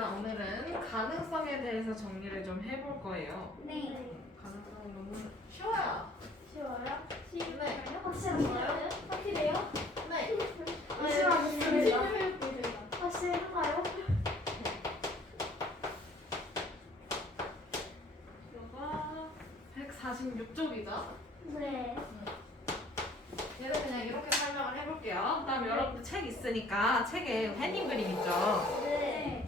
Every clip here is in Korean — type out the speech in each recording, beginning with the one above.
알겠습니다. 오늘은 가능성에 대해서 정리를 좀 해볼 거예요. 네. 가능성은 너무 쉬워요. 쉬워요? 네. 확실한가요? 확실해요? 네. 의심하겠습니다. 확실한가요? 이거가 146쪽이죠? 네. 얘는 그냥 이렇게 설명을 해볼게요. 그다음 여러분들 책 있으니까 책에 헤딩 그림 있죠? 네.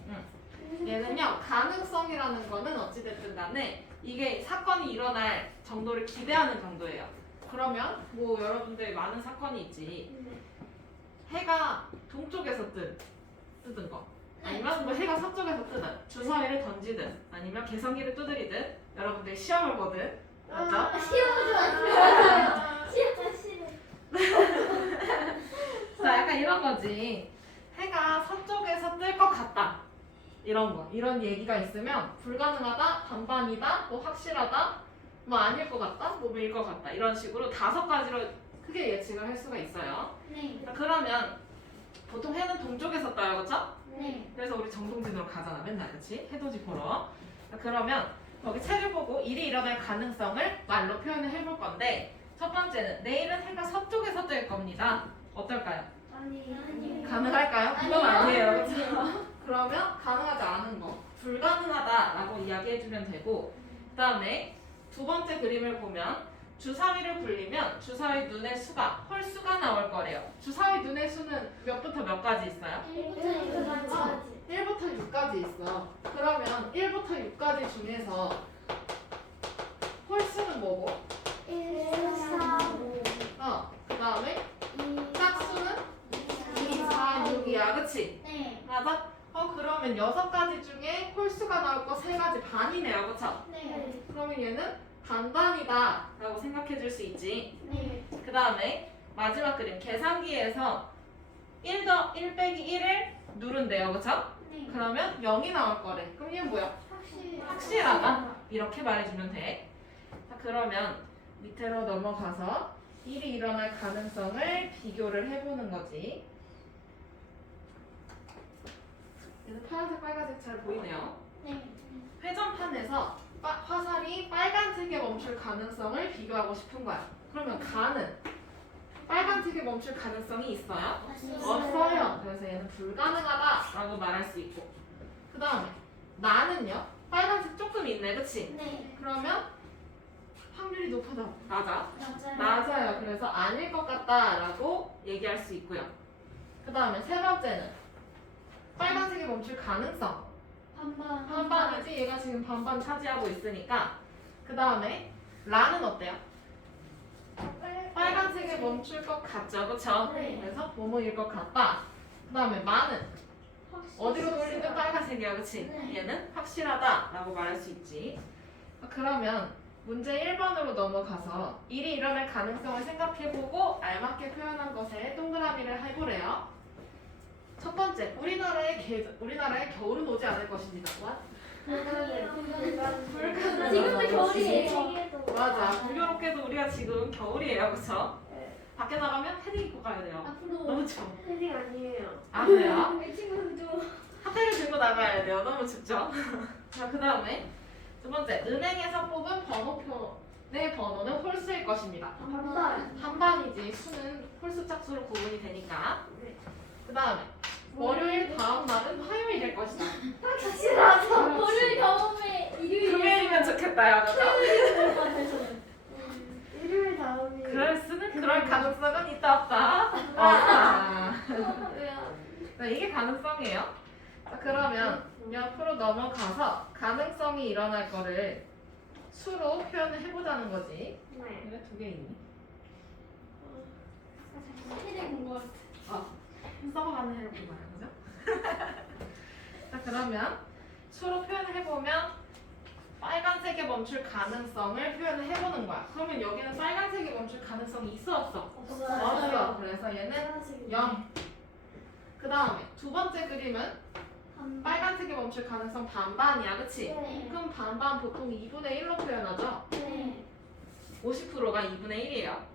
얘는요, 가능성이라는 거는 어찌됐든 간에 이게 사건이 일어날 정도를 기대하는 정도예요. 그러면 뭐 여러분들 많은 사건이 있지. 해가 동쪽에서 뜨든 거, 아니면 뭐 해가 서쪽에서 뜨든, 주사위를 던지든, 아니면 개성기를 두드리든 여러분들 시험을 보든, 맞죠? 시험도 맞아요. 시험도 싫어. 자, 약간 이런 거지. 해가 서쪽에서 뜰 것 같다. 이런 거. 이런 얘기가 있으면 불가능하다, 반반이다, 뭐 확실하다, 뭐 아닐 것 같다, 뭐일 것 같다. 이런 식으로 5가지로 크게 예측을 할 수가 있어요. 네. 자, 그러면 보통 해는 동쪽에서 떠요, 그쵸? 네. 그래서 우리 정동진으로 가잖아, 맨날, 그치? 해돋이 보러. 자, 그러면 거기 책을 보고 일이 일어날 가능성을 말로 표현을 해볼 건데, 첫 번째는 내일은 해가 서쪽에서 뜰 겁니다. 어떨까요? 아니. 가능할까요? 그건 아니에요, 그쵸? 그러면 가능하지 않은 거, 불가능하다라고 이야기해주면 되고, 그 다음에 두 번째 그림을 보면 주사위를 굴리면 주사위 눈의 수가 홀수가 나올 거래요. 주사위 눈의 수는 몇부터 몇 가지 있어요? 1부터 6까지 있어. 그러면 1부터 6까지 중에서 홀수는 뭐고? 1, 4, 5, 그 다음에 2, 짝수는 2, 4, 6이야, 그치? 네. 맞아? 그러면 6가지 중에 홀수가 나올 거 3가지 반이네요, 그쵸? 네. 그러면 얘는 반반이다 라고 생각해 줄 수 있지. 네. 그 다음에 마지막 그림, 계산기에서 1 빼기 1을 누른대요, 그쵸? 네. 그러면 0이 나올 거래. 그럼 얘는 뭐야? 확실하다. 확실하다. 이렇게 말해주면 돼. 자, 그러면 밑으로 넘어가서 일이 일어날 가능성을 비교를 해보는 거지. 얘는 파란색, 빨간색 잘 보이네요. 네. 회전판에서 화살이 빨간색에 멈출 가능성을 비교하고 싶은 거야. 그러면 가는 빨간색에 멈출 가능성이 있어요? 없어요. 그래서 얘는 불가능하다라고 말할 수 있고, 그 다음에 나는요? 빨간색 조금 있네, 그치? 네. 그러면 확률이 높아져. 맞아. 맞아요. 맞아요. 그래서 아닐 것 같다라고 얘기할 수 있고요. 그 다음에 세 번째는 빨간색에 멈출 가능성. 반반이지. 얘가 지금 반반 차지하고 있으니까. 그 다음에 라는 어때요? 빨간색에 멈출 것 같죠, 그쵸? 네. 그래서 뭐뭐일 것 같다. 그 다음에 마는 어디로 돌리든 빨간색이야, 그치? 네. 얘는 확실하다라고 말할 수 있지. 그러면 문제 1번으로 넘어가서 일이 일어날 가능성을 생각해보고 알맞게 표현한 것에 동그라미를 해보래요. 첫 번째, 우리나라에 겨울은 오지 않을 것입니다. 지금도 겨울이에요. 맞아. 공교롭게도 우리가 지금 겨울이에요, 그쵸? 밖에 나가면 패딩 입고 가야 돼요. 너무 추워. 패딩 아니에요. 아, 그래요? 이 친구도 핫팩을 들고 나가야 돼요. 너무 춥죠? 자, 그 다음에 두 번째, 은행에서 뽑은 번호표의 번호는 홀수일 것입니다. 반반. 반반이지. 수는 홀수 짝수로 구분이 되니까. 네. 그 다음에 월요일 다음 날은 화요일일 것이다. 확실하죠. 월요일 다음에 일요일. 금요일이면 좋겠다, 그죠? 일요일 다음에. 그럴 가능성은 있다 없다. 없다. 자, 이게 가능성이에요. 자, 그러면 옆으로 넘어가서 가능성이 일어날 거를 수로 표현을 해보자는 거지. 네. 얘가 2개 있니? 패딩 본것 같아. 써먹는 해를 보봐요, 그죠? 자, 그러면 수로 표현을 해보면 빨간색에 멈출 가능성을 표현을 해보는 거야. 그러면 여기는 빨간색에 멈출 가능성이 있어, 없어? 없어. 그래서 얘는 0. 그 다음에 두 번째 그림은 빨간색에 멈출 가능성 반반이야, 그치? 네. 그럼 반반 보통 2분의 1로 표현하죠? 네. 50%가 2분의 1이에요.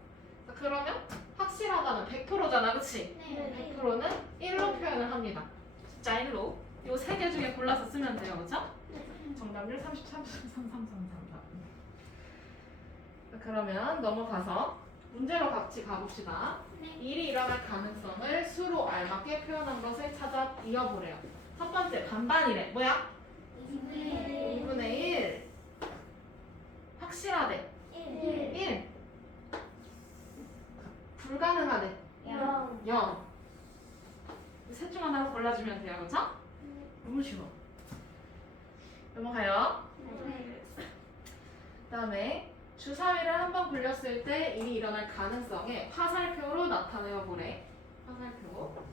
그러면 확실하다는 100%잖아, 그치? 네. 100%는 1로 표현을 합니다. 숫자 1로. 요 세 개 중에 골라서 쓰면 돼요. 그죠? 정답률 33.3333. 그러면 넘어가서 문제로 같이 가봅시다. 네. 일이 일어날 가능성을 수로 알맞게 표현한 것을 찾아 이어보래요. 첫 번째, 반반이래. 뭐야? 2분의 1. 확실하대. 1. 불가능하대. 0. 셋 중 하나로 골라주면 돼요. 그쵸? 너무 쉬워. 넘어가요. 그 다음에 주사위를 한 번 굴렸을 때 일이 일어날 가능성에 화살표로 나타내어 보래. 화살표.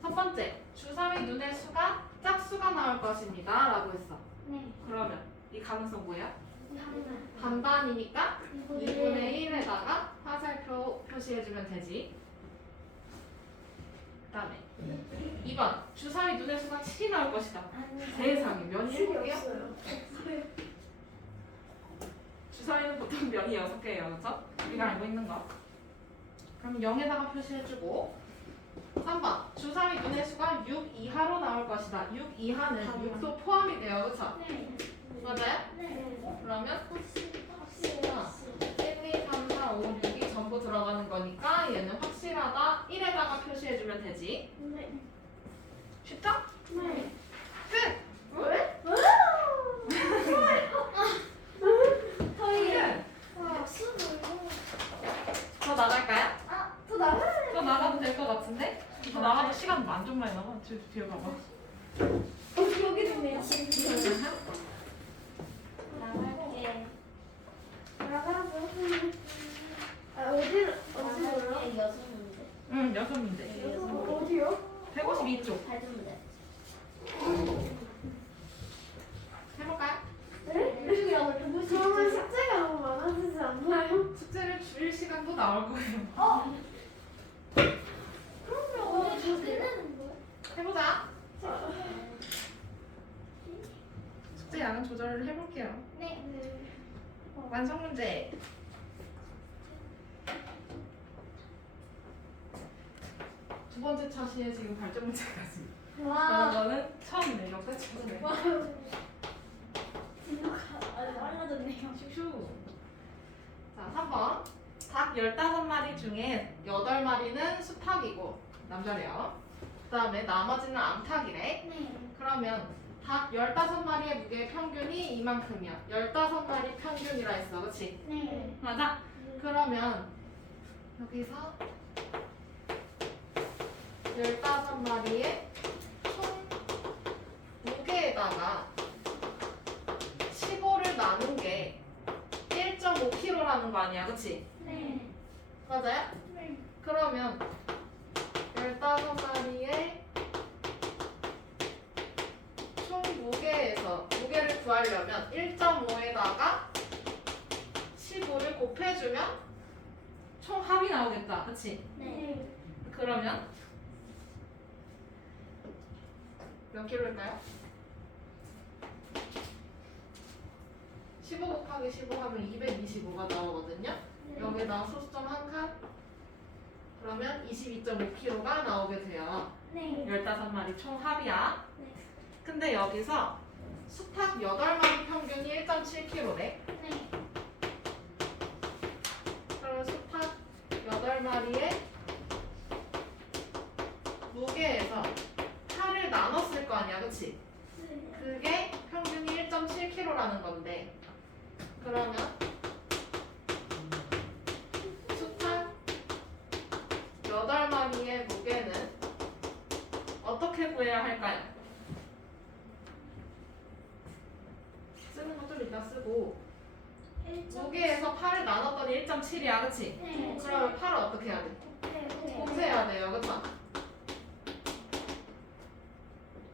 첫 번째, 주사위 눈의 수가 짝수가 나올 것입니다. 라고 했어. 그러면 이 가능성 뭐야? 반반이니까 2분의 1에다가 화살표 표시해주면 되지. 그 다음에 2번, 주사위 눈의 수가 7이 나올 것이다. 세상에, 면이 7개야? 주사위는 보통 면이 6개예요. 그쵸? 우리가 알고 있는 거. 그럼 0에다가 표시해주고 3번, 주사위 눈의 수가 6 이하로 나올 것이다. 6 이하는 6도 포함이 돼요. 그쵸? 맞아요? 그러면 1, 2, 3, 4, 5, 6이 전부 들어가는 거니까 얘는 확실하다. 1에다가 표시해주면 되지. 쉽죠? 끝! 더 나갈까요? 더 나가도 될 것 같은데? 더 나가도 시간 완전 많이 남아. 뒤에 봐봐. 여기 좋네요. 나갈게. 나가서. 어디 몰라? 응, 6문제. 어디요? 152쪽. 해볼까요? 저는 숙제가 너무 많아지지 않나요? 숙제를 줄일 시간도 나올 거예요. 그러면 어디 다 내는 거야? 해보자. 숙제 양은 조절을 해볼게요. 네. 완성 문제. 두 번째 차시에 지금 발전 문제까지. 그런 와. 거는 처음이네. 역대 처음이네. 빨라졌네요. 슉슉. 자, 3번. 닭 15마리 중에 8마리는 수탉이고 남자래요. 그 다음에 나머지는 암탉이래. 네. 그러면 닭 15마리의 무게 평균이 이만큼이야. 15마리 평균이라 했어. 그치? 네. 맞아? 그러면 여기서 15마리의 총 무게에다가 15를 나눈 게 1.5kg라는 거 아니야. 그치? 네. 맞아요? 네. 그러면 15마리의 총 무게에서 무게를 구하려면 1.5에다가 15를 곱해주면 총 합이 나오겠다. 그치? 네. 그러면 몇 킬로일까요? 15 곱하기 15 하면 225가 나오거든요. 여기다가 소수점 한 칸? 그러면 22.5kg가 나오게 돼요. 네. 15마리 총 합이야. 네. 근데 여기서 수탉 8마리 평균이 1.7kg래. 네. 그러면 수탉 8마리의 무게에서 8을 나눴을 거 아니야. 그치? 그게 평균이 1.7kg라는 건데 그러면 수탉 8마리의 무게는 어떻게 구해야 할까요? 쓰는 거 좀 이따 쓰고 무게에서 8을 나눴더니 1.7이야. 그치? 네. 그러면 8을 어떻게 해야 돼? 곱해야 돼요. 그쵸?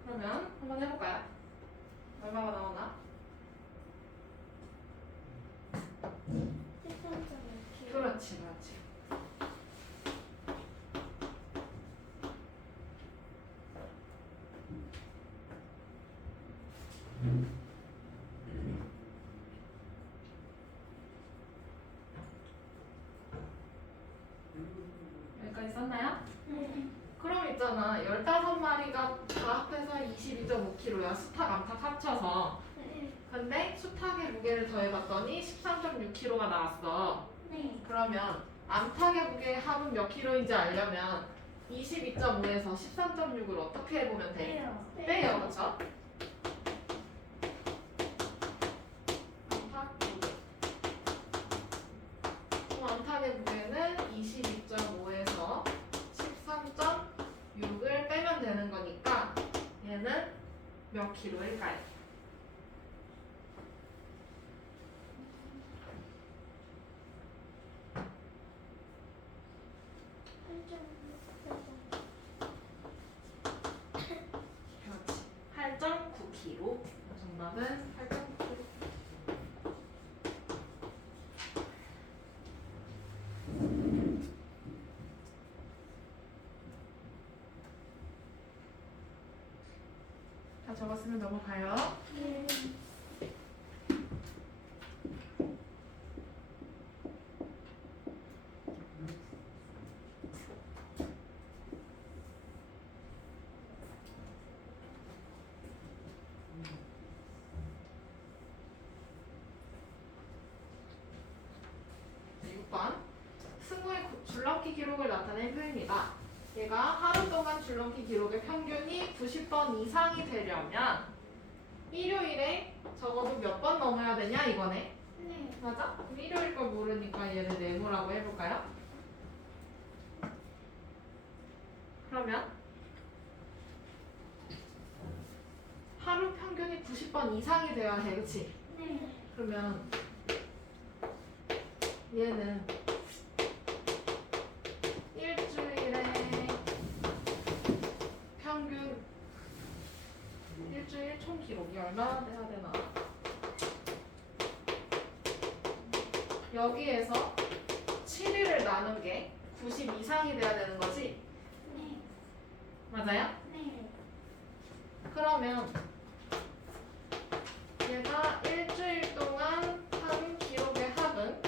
그러면 한번 해볼까요? 얼마가 나오나? 그렇지, 그렇지. 여기까지 썼나요? 네. 그럼 있잖아. 15마리가 다 합해서 22.5kg야. 수탉, 암탉 합쳐서. 네. 근데 수탉의 무게를 더해봤더니 13.6kg가 나왔어. 네. 그러면 암탉의 무게의 합은 몇 킬로인지 알려면 22.5에서 13.6을 어떻게 해보면 돼? 빼요. 빼요, 그렇죠? 암탉 무게. 그럼 암탉의 무게는 22.5에서 13.6을 빼면 되는 거니까 얘는 몇 킬로일까요? 그렇지. 8.9kg. 정답은 8.9kg. 다 적었으면 넘어가요. 네. 네, 6번. 승우의 줄넘기 기록을 나타낸 표입니다. 얘가 하루 동안 줄넘기 기록의 평균이 90번 이상이 되려면 일요일에 적어도 몇 번 넘어야 되냐 이거네. 네. 맞아? 그럼 일요일 걸 모르니까 얘를 네모라고 해볼까요? 그러면 하루 평균이 90번 이상이 되어야 해, 그치? 네. 그러면 얘는 일주일에 평균 일주일 총 기록이 얼마나 돼야 되나? 여기에서 7일을 나눈 게 90 이상이 돼야 되는 거지? 네. 맞아요? 네. 그러면 얘가 일주일 동안 한 기록의 합은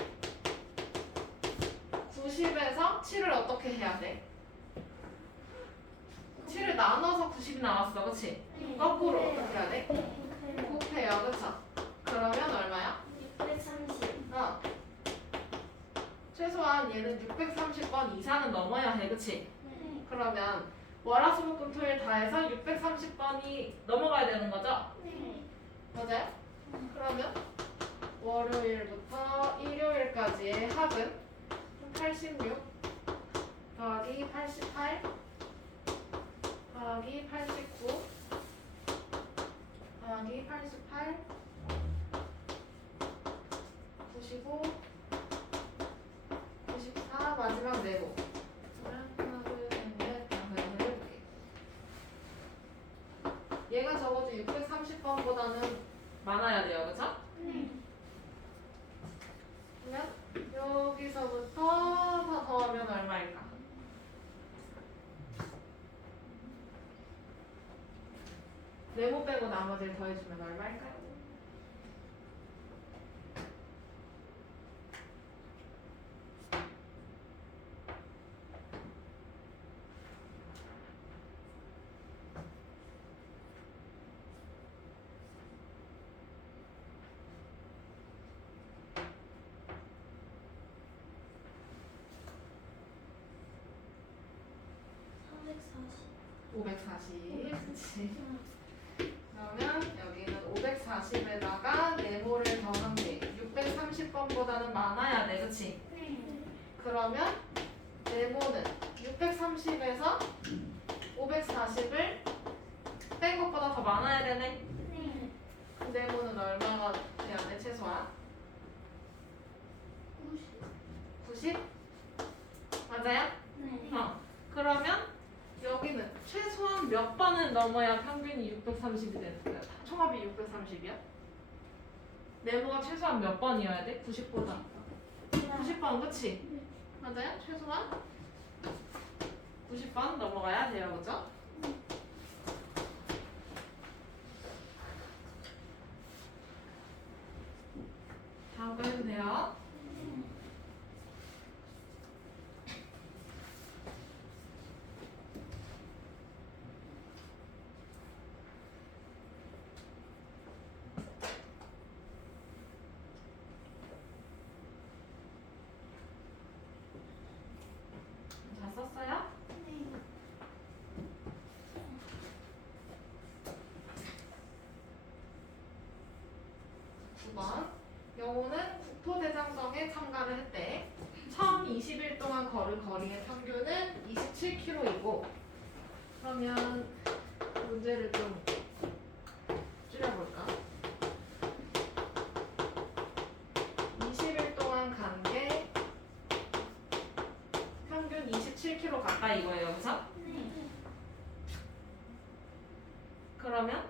90에서 7을 어떻게 해야 돼? 7을 나눠서 90이 나왔어, 그치? 네. 거꾸로 네. 어떻게 해야 돼? 네. 곱해요, 그쵸? 그러면 얼마야? 630. 최소한 얘는 630번 이상은 넘어야 해, 그치? 네. 그러면 월화수목금토일 다 해서 630번이 넘어가야 되는 거죠? 네. 맞아요? 그러면 월요일부터 일요일까지의 합은 86 더하기 88 더하기 89 더하기 88 95 94 마지막 네모. 하나 둘셋넷 다섯 여섯 일곱 개. 얘가 적어도 630번보다는 많아야 돼요, 그쵸? 네. 그러면 여기서부터 더 더하면 얼마일까? 네모 빼고 나머지를 더해주면 얼마일까요? 네. 540. 그치. 그러면 여기는 540에다가 네모를 더한 게 630번보다는 많아야 돼, 그치? 네. 그러면 네모는 630에서 540을 뺀 것보다 더 많아야 되네. 네. 그 네모는 얼마가 돼야 돼, 최소한? 90? 맞아요? 네. 그러면 여기는 최소한 몇 번을 넘어야 평균이 630이 되는 거야? 총합이 630이야? 네모가 최소한 몇 번이어야 돼? 90보다 90번, 그치? 맞아요? 최소한 90번 넘어가야 돼요, 그죠? 다음 거 해도 돼요? 2번. 영호는 국토대장정에 참가를 했대. 처음 20일 동안 걸은 거리의 평균은 27km이고, 그러면 문제를 좀 줄여볼까? 20일 동안 간 게 평균 27km 가까이 이거예요, 그죠? 네. 그러면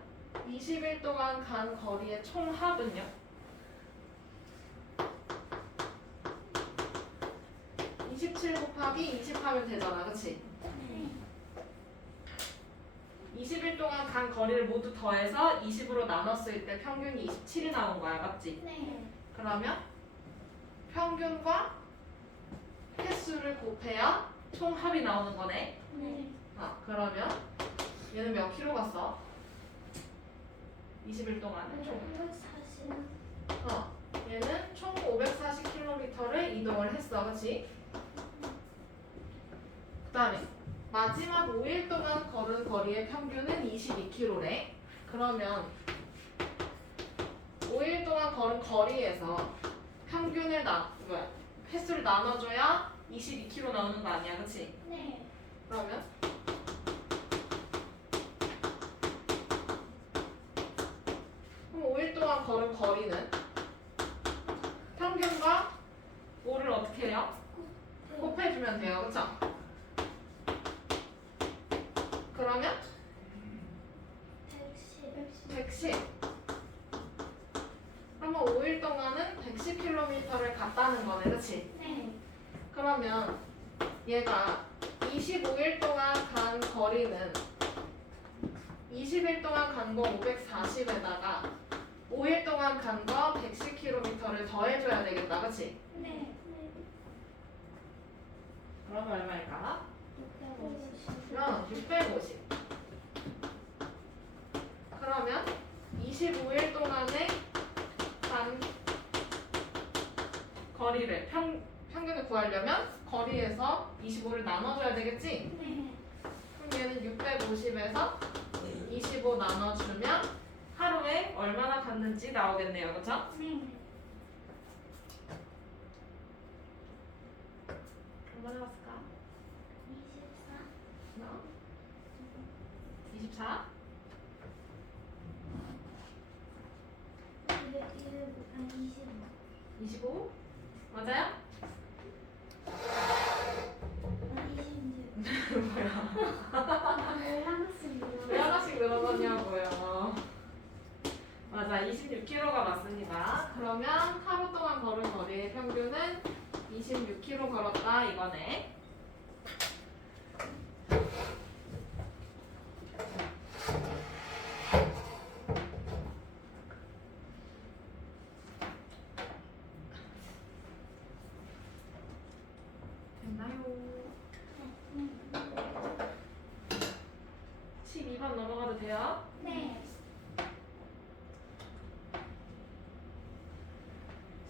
20일 동안 간 거리의 총합은요? 27 곱하기 20 하면 되잖아, 그치? 네. 20일 동안 간 거리를 모두 더해서 20으로 나눴을 때 평균이 27이 나온 거야, 맞지? 네. 그러면 평균과 횟수를 곱해야 총합이 나오는 거네. 네. 그러면 얘는 몇 킬로 갔어? 20일 동안은 총. 540. 얘는 총 540km를 이동을 했어, 그치? 그 다음에 마지막 5일 동안 걸은 거리의 평균은 22km래. 그러면 5일 동안 걸은 거리에서 평균을 횟수를 나눠줘야 22km 나오는 거 아니야, 그치? 네. 그러면 그럼 5일 동안 걸은 거리는 평균과 5를 어떻게 해요? 곱해주면 돼요, 그쵸? 그러면 110. 110. 그러면 5일 동안은 110km를 갔다는 거네, 그치? 네. 그러면 얘가 25일 동안 간 거리는 20일 동안 간 거 540에다가 5일 동안 간 거 110km를 더해줘야 되겠다, 그치? 네. 그럼 얼마일까? 650. 그럼 650. 그러면 25일 동안에 간 거리를 평균을 구하려면 거리에서 25를 나눠줘야 되겠지? 네. 그럼 얘는 650에서 25 나눠주면 하루에 얼마나 갔는지 나오겠네요, 그쵸? 네. 얼마나 갔을까? 24. 24? 25. 25? 맞아요? 왜 하나씩 늘어나냐고요. 맞아, 26km가 맞습니다. 그러면 하루 동안 걸은 거리의 평균은 26km 걸었다 이거네. 됐나요? 12번 넘어가도 돼요? 네.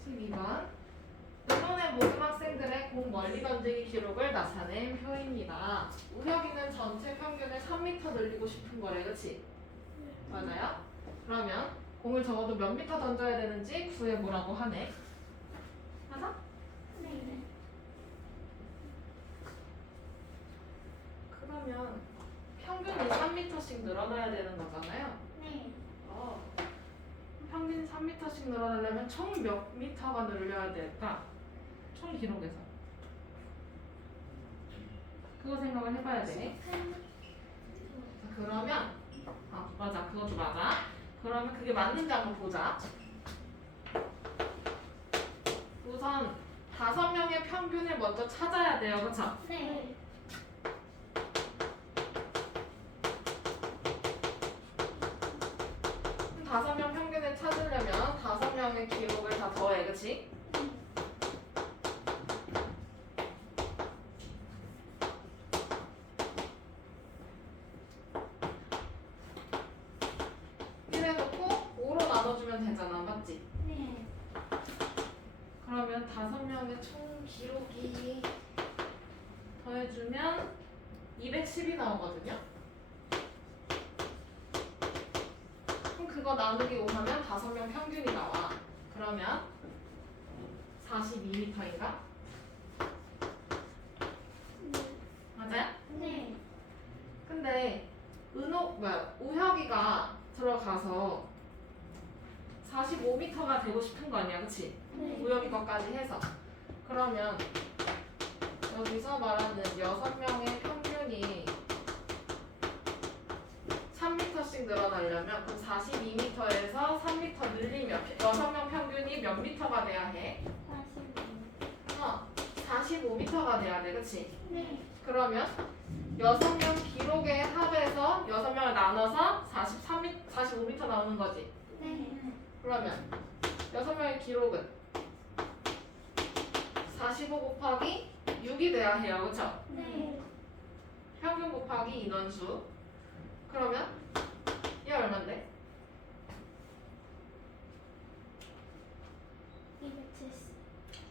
12번. 이번에 모든 학생들의 공 멀리 던지기 기록을 나타낸 표입니다. 우혁이는 전체 평균을 3m 늘리고 싶은 거래, 그치? 맞아요? 그러면 공을 적어도 몇 미터 던져야 되는지 구해보라고 하네. 맞아? 네. 그러면 평균이 3m씩 늘어나야 되는 거잖아요. 네. 평균이 3m씩 늘어나려면 총 몇 미터가 늘려야 될까? 총 기록에서. 그거 생각을 해봐야 돼. 그러면 맞아, 그것도 맞아. 그러면 그게 맞는지 한번 보자. 우선 5명의 평균을 먼저 찾아야 돼요, 그쵸? 네. 그럼 5명 평균을 찾으려면 5명의 기록을 다 더해, 그치? 이래놓고 5로 나눠주면 되잖아, 맞지? 네. 그러면 5명의 총 기록이 더해주면 210이 나오거든요? 그럼 그거 나누기 5 하면 5명 평균이 나와. 그러면 42m인가? 맞아요? 네. 근데 우혁이가 들어가서 45m가 되고 싶은 거 아니야, 그치? 네. 우혁이 것까지 해서. 그러면 여기서 말하는 6명의 평균이 3m씩 늘어나려면 그럼 42m에서 3m 늘리면 6명 평균이 몇 미터가 돼야 해? 45m가 돼야 돼, 그치? 네. 그러면 6명 기록의 합에서 6명을 나눠서 45m 나오는 거지. 네. 그러면 6명의 기록은 45 곱하기 6이 돼야 해요, 그쵸? 네. 평균 곱하기 인원수. 그러면 얘 얼만데? 270.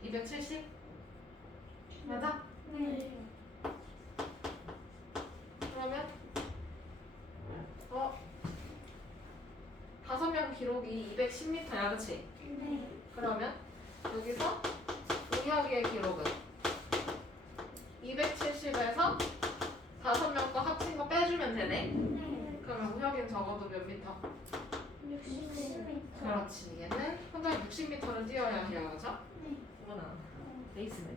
270? 맞아? 네. 그러면 5명 기록이 210m야, 그치? 네. 그러면 여기서 우혁이의 기록은 270에서 5명 거 합친 거 빼주면 되네? 네. 그러면 우혁이는 적어도 몇 미터? 60m. 그렇지. 얘는 혼자 60m를 뛰어야 해요, 그죠? 네. 이거는 베이스네.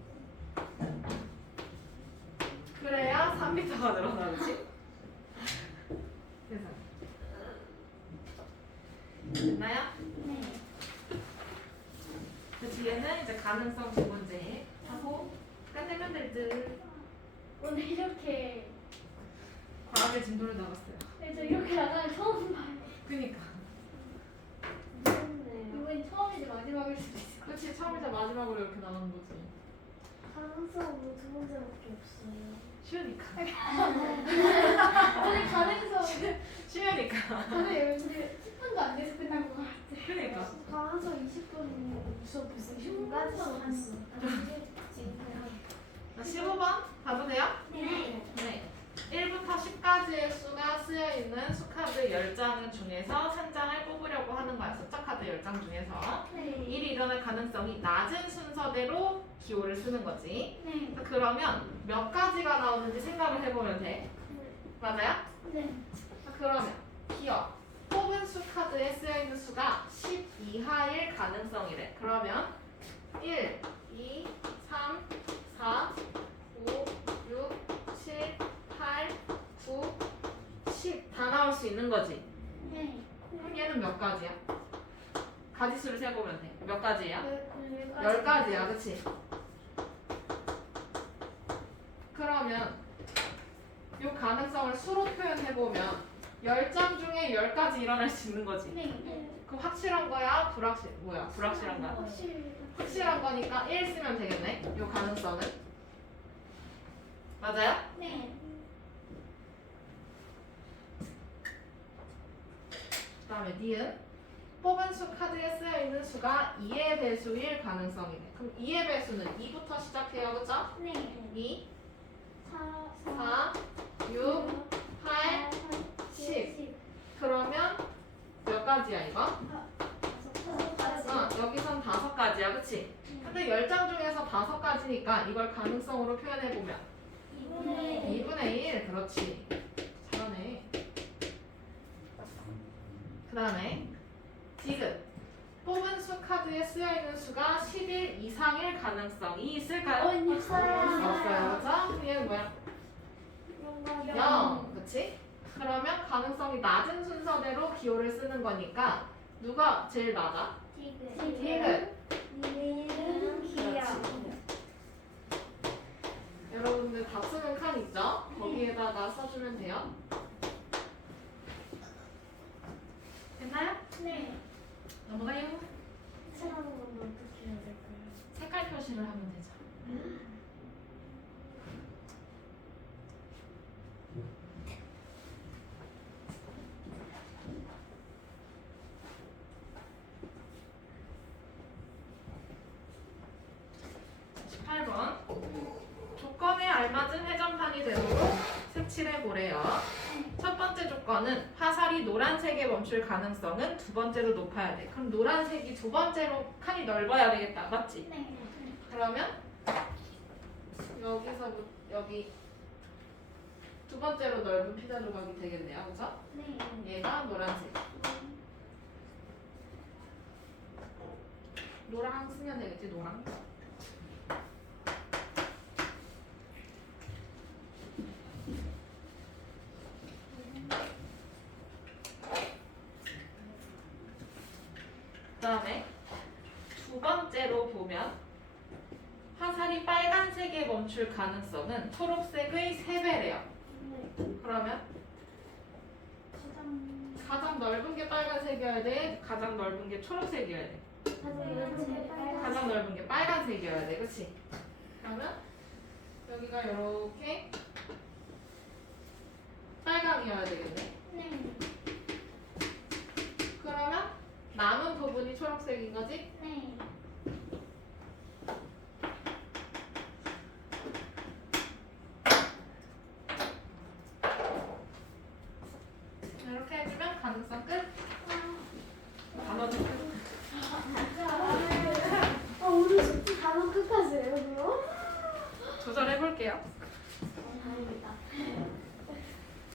그래야 3m가 늘어나, 그치? 그래서 됐나요? 네. 그 뒤에는 이제 가능성 두 문제 하고 끝내면 될 듯. 오늘 이렇게 과학의 진도를 나갔어요. 저 이렇게 나가는 처음 봐요. 그니까. 이번이 처음이지 마지막일 수도 있어. 그치, 처음이자 마지막으로 이렇게 나가는 거지. 가능성은 두 문제밖에 없어요. 쉬우니까. 저는 가능성 쉬우니까. 저는 연습 10분도 안 돼서 끝난 것 같아요. 그니까. 가능성 20분 수업했어요. 10분까지 수업했어. 나 15번 봐도 돼요? 네. 네. 1부터 10까지의 수가 쓰여있는 수카드 10장 중에서 3장을 뽑으려고 하는 거야. 숫자 카드 10장 중에서. 네. 일이 일어날 가능성이 낮은 순서대로 기호를 쓰는 거지. 네. 그러면 몇 가지가 나오는지 생각을 해보면 돼. 맞아요? 네. 그러면 기억. 뽑은 수 카드에 쓰여있는 수가 10 이하일 가능성이래. 그러면 1, 2, 3, 4, 5, 6, 7, 8, 9, 10 다 나올 수 있는 거지. 네. 그럼 얘는 몇 가지야? 가지수를 세보면 돼. 몇 가지야? 10가지. 10가지야, 그치? 그러면 이 가능성을 수로 표현해보면 10장 중에 10가지 일어날 수 있는 거지. 네. 그럼 확실한 거야? 불확실한 거야? 확실한 거니까 1 쓰면 되겠네. 이 가능성은. 맞아요? 네. 그 다음에 니은. 뽑은 수 카드에 쓰여있는 수가 2의 배수일 가능성이네. 그럼 2의 배수는 2부터 시작해요, 그죠? 네. 2, 4, 4, 6, 8, 10. 그러면 몇 가지야, 이거? 여기선 5가지야, 그치? 근데 10장 중에서 5가지니까 이걸 가능성으로 표현해보면 2분의 1, 그렇지. 잘하네. 그 다음에 디귿. 뽑은 수 카드에 쓰여있는 수가 11 이상일 가능성이 있을까요? 없어요, 그죠? 얘는 뭐야? 0, 그치? 그러면 가능성이 낮은 순서대로 기호를 쓰는 거니까 누가 제일 낮아? 디귿. 여러분들 다 쓰는 칸 있죠? 거기에다가 써주면 돼요. 됐나요? 네. 넘어가요. 색칠하는 건 어떻게 해야 될까요? 색깔 표시를 하면 되죠. 조건에 알맞은 회전판이 되도록 색칠해 보래요. 첫 번째 번째 조건은 화살이 노란색에 멈출 가능성은 두 번째로 높아야 돼. 그럼 노란색이 두 번째로 칸이 넓어야 되겠다. 맞지? 네. 그러면 여기서부터 여기 두 번째로 넓은 피자 조각이 되겠네요. 그죠? 네. 얘가 노란색. 노랑 쓰면 되겠지? 노랑. 그다음에 두 번째로 보면 화살이 빨간색에 멈출 가능성은 초록색의 3배래요. 네. 그러면 가장 넓은 게 빨간색이어야 돼? 가장 넓은 게 초록색이어야 돼? 가장 넓은 게 빨간색이어야 돼. 그치? 그러면 여기가 이렇게